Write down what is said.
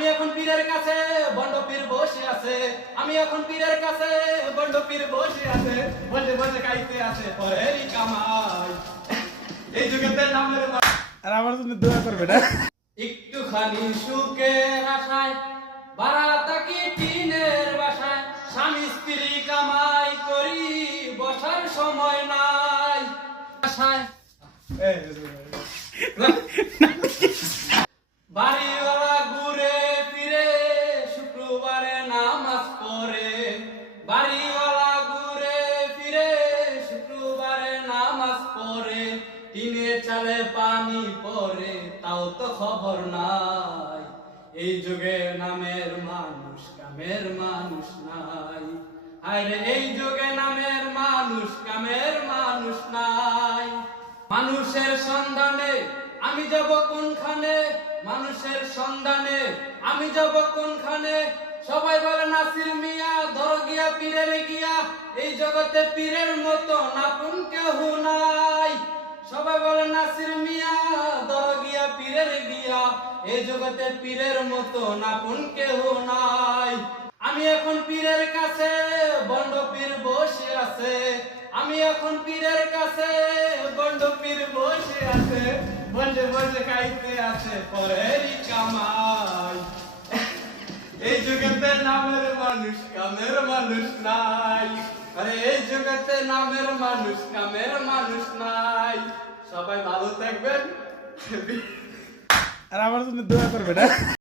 আমি এখন পীরের কাছে বন্ড পীর বসে আছে, আমি এখন পীরের কাছে বন্ড পীর বসে আছে, বসে বসে খাইতে আছে পরেরই কামাই। এই যুগেতে নামের আর আমার জন্য দোয়া করবে না। একটুখানি সুখের আশায় বারাত থাকি টিনের বাসায়, স্বামী স্ত্রী কামাই করি বসার সময় নাই আশায়। বাড়িওয়ালা ঘুরে ফিরে শুক্রবারে নামাজ পড়ে, বাড়িওয়ালা ঘুরে ফিরে শুক্রবারে নামাজ পড়ে, টিনের চালে পানি পড়ে তাও তো খবর নাই। এই যুগে নামের মানুষ কামের মানুষ নাই, আরে এই যুগে নামের মানুষ কামের মানুষ নাই। মানুষের সন্ধানে আমি যাব কোনখানে, মানুষের সন্ধানে আমি যাব কোনখানে, সবাই বলে নাসির মিয়া ধর গিয়া পীরের গিয়া, এই জগতে পীরের মতো নাপুন কেহ নাই। সবাই বলে নাসির মিয়া ধর গিয়া পীরের গিয়া, এই জগতে পীরের মতো নাপুন কেহ নাই। আমি এখন পীরের কাছে বন্ড পীর বসে আছে, আমি এখন পীরের কাছে বন্ড পীর বসে আছে, বসে বসে খাইতে আছে পরেরই কামাই। এই জগতে নামের মানুষ কামের মানুষ নাই, আরে এই জগতে নামের মানুষ কামের মানুষ নাই। সবাই ভালো থাকবেন। আর আমার জন্য দোয়া করবে না।